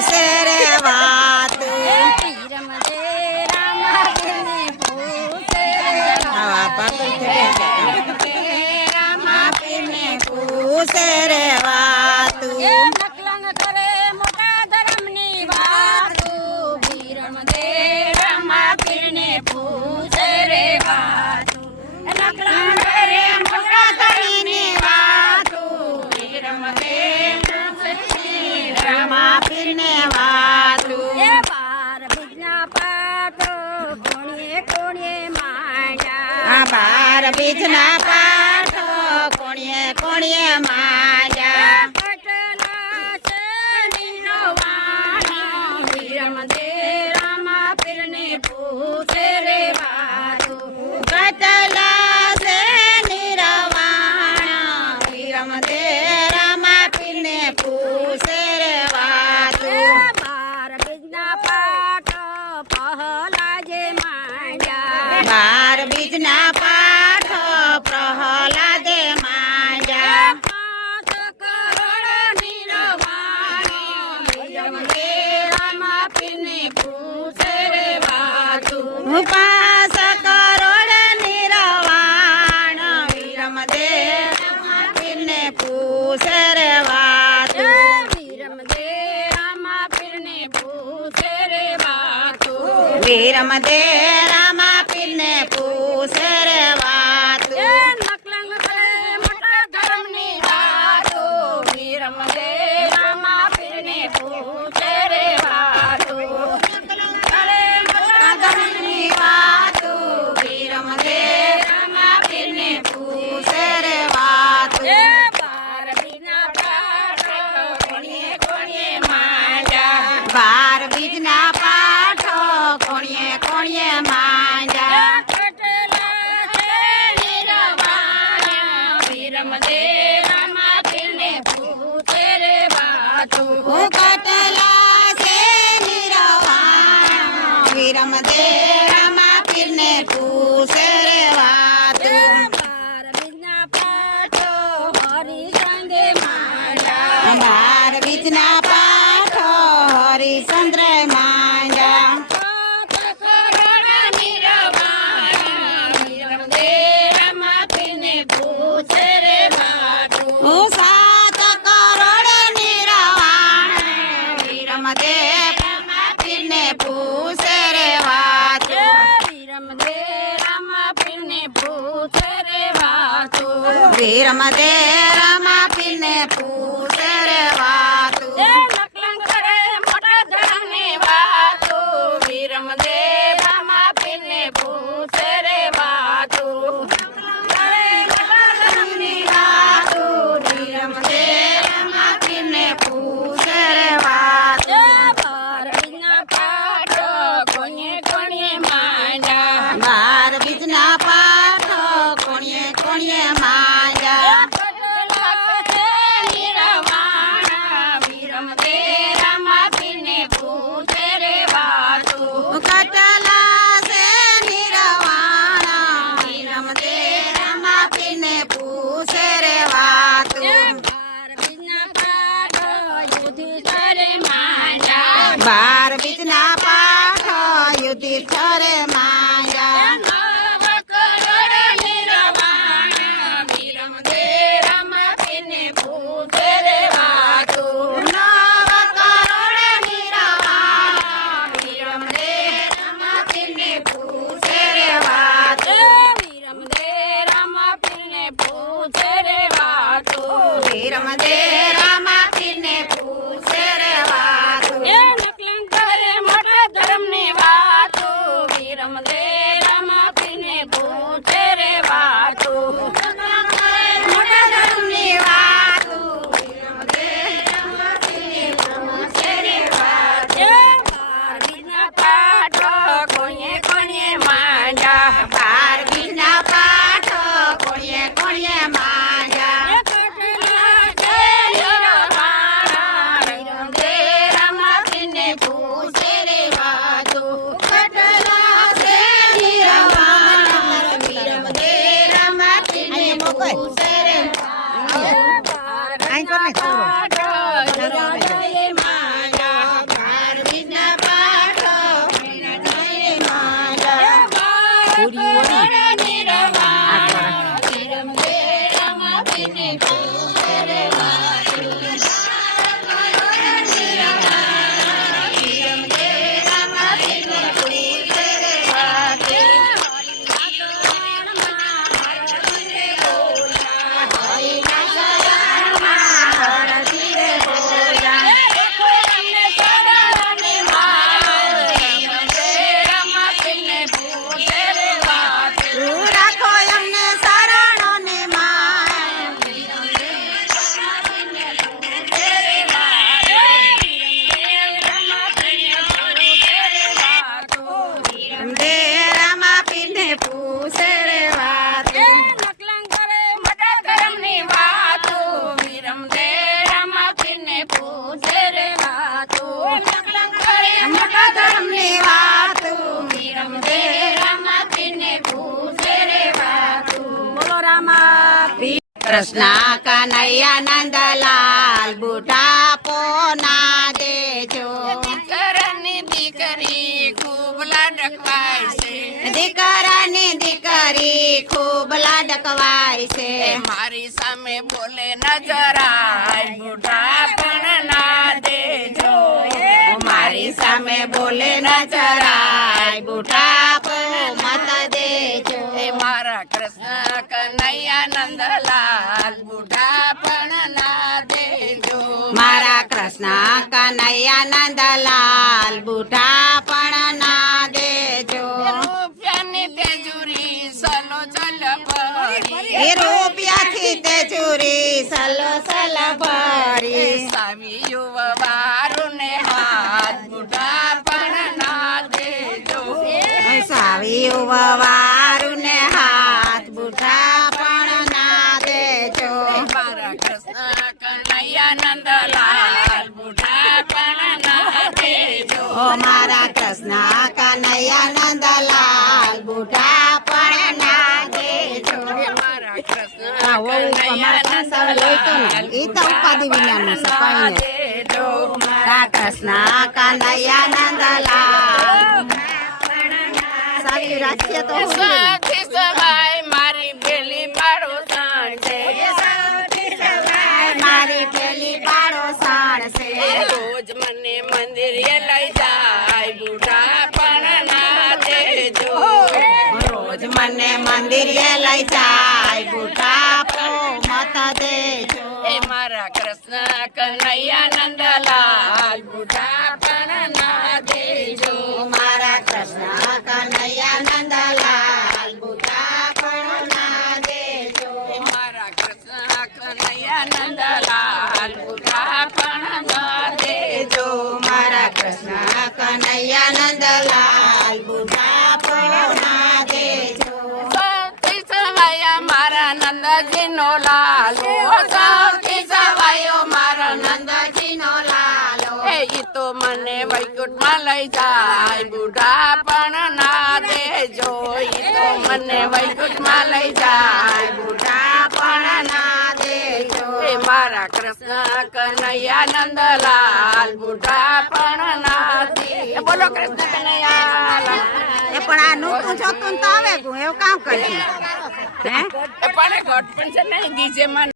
પૂછે રે વાતું રામાપીરને પૂછે રે વાતું નકલંગ કરે મોટા ધર્મની વાતું રામાપીરને પૂછે રે વાતું નકલંગ કરે મોટા ધર્મની વાતું રામાપીરને વાતું એ બાર બીજના પાઠો કોણીએ કોણીએ માંડ્યા બાર બીજના પાઠો કોણીએ કોણીએ માંડ્યા કટલા છે નિરવાણા રામાપીરને પૂછે રે વાતું કટલા છે નિરવાણા વિરમદે રામાપીરને પૂછે રે વાતું બાર બીજના પાઠ પહલાજે માંડ્યા બાર બીજના પાઠો પ્રહલાદે માંડ્યા પાંચ કરોડ નિરવાણી રામાપીરને પૂછે રે વાતું પાંચ કરોડ નિરવાણ વિરમદે રામાપીરને પૂછે રે વાતું રામાપીરને પૂછે રે વાતું વિરમદે રામાપીરને પૂછે રે વાતું નકલંગ કરે મોટા ધર્મની વાતું રામાપીરને પૂછે રે વાતું કરે મોટા ધર્મની વાતું વિરમદે રામાપીરને પૂછે રે વાતું બાર બીના પાઠ કોણીએ કોણીએ માંડ્યા બાર બીજના પાઠો કોણીએ કોણીએ માંડ્યા કટલા છે નિરવાણા રામાપીરને પૂછે રે વાતું કટલા છે નિરવાણા વિરમદે રામાપીરને પૂછે રે વાતું બાર બીજના પાઠો હરિચંદે માંડ્યા બાર બીજના પાઠો હરિચંદ્ર માંડ્યા પાંચ કરોડ નિરવાણા રામાપીરને પૂછે રે વાતું સાત કરોડ નિરવાણ વિરમદે રામાપીરને પૂછે રે વાતું રામાપીરને પૂછે રે વાતું વિરમદે રામાપીરને પૂછે રે વાતું નકલંગ કરે મોટા ધર્મની વાતું રામાપીરને પૂછે રે વાતું કરે મોટા ધર્મની વાતું વિરમદે રામાપીરને પૂછે રે વાતું બાર બીજના પાઠ કોણીએ કોણીએ માંડ્યા બાર બીજના પાઠો કોણીએ કોણીએ માંડ્યા કટલા છે નિરવાણા રામાપીરને પૂછે રે વાતું કટલા છે નિરવાણા વિરમદે રામાપીરને પૂછે રે વાતું બાર બીજના પાઠ યુધિષ્ઠિરે માંડ્યા બાર બીજના પાઠો યુધિષ્ઠિરે માંડ્યા નવ કરોડ નિરવાણા રામાપીરને પૂછે રે વાતું નવ કરોડ નિરવાણા વિરમદે રામાપીરને પૂછે રે વાતું રામાપીરને પૂછે રે વાતું વિરમદે રામાપીરને પૂછે રે વાતું નકલંગ કરે મોટા ધર્મની વાતું રામાપીરને પૂછે રે વાતું મોટા ધર્મની વાતું વિરમદે રામાપીરને પૂછે રે વાતું બારીના પાઠ કોણીએ કોણીએ માંડ્યા બાર બીજના પાઠો કોણીએ કોણીએ માંડ્યા કટલા છે નિરવાણા રામાપીરને પૂછે રે વાતું કટલા છે નિરવાણા વિરમદે રામાપીરને પૂછે રે વાતું બારીના પાઠ માંડ્યા રામા કૃષ્ણ કનૈયા નંદલાલ બુઢાપો ના દેજો દીકરાની દીકરી ખૂબ લાડકવાય છે દીકરાની દીકરી ખૂબ લાડકવાય છે મારી સામે બોલે નજરાય બુઢા પણ ના દેજો મારી સામે બોલે ન જરાય બુઢાપો મત દેજો મારા કૃષ્ણ કનૈયા નંદલાલ બુઢા પણ ના દેજો મારા કૃષ્ણ કનૈયા નંદલાલ બુઢા પણ ના દેજો રૂપિયાની તેજુરી સલો ચલ ભરી એ રૂપિયાથી તેજુરી સલો સલ ભરી સાવી યુવારુને હાથ બુઢા પણ ના દેજો સાવી વવારું ને હાથ બુઢા પણ ના દેજો મારા કૃષ્ણ કનૈયા નંદલાલ બુઢા પણ ના દેજો ઓ મારા કૃષ્ણ કનૈયા નંદલાલ બુઢા પણ ના દેજો મારા કૃષ્ણ કનૈયા નંદલાલ એ તો ઉપાધિ વિનાનું છે કઈ નહીં. દેજો મારા કૃષ્ણ કનૈયા નંદલાલ સાચી રાખીએ તો હું નહીં. સાથી સવાય મારી પેલી પાડોસણ છે મારી પેલી પાડોસણ છે રોજ મને મંદિરે લઈ જાય બુઢા પણ ના દેજો રોજ મને મંદિરે લઈ જાય બુઢા પો મત દેજો એ મારા કૃષ્ણ કનૈયા નંદલાલ બુઢા પણ ના દેજો મારા કૃષ્ણ કનૈયા નંદલાલ બુઢા પણ ના દેજો મારા કૃષ્ણ કનૈયા નંદલાલ બુઢા પણ ના દેજો મારા કૃષ્ણ કનૈયા નંદલાલ બુઢા પણ ના દેજો સૌથી સવાયા મારા નંદજીનો લાલો સૌથી સવાયો મારા નંદજીનો લાલો ઈ તો મને વૈકુંઠમાં લઈ જાય બુઢા પણ ના દેજો ઈ તો મને વૈકુંઠમાં લઈ જાય બુઢા પણ ના દેજો એ મારા કૃષ્ણ કનૈયા નંદલાલ બુઢા પણ ના દે બોલો કૃષ્ણ કનૈયા લાલ. એ પણ આ નૂતું જોતું તો આવે એવું કામ કરશું હે એ પણ ઘટ પણ છે ને ડીજે માં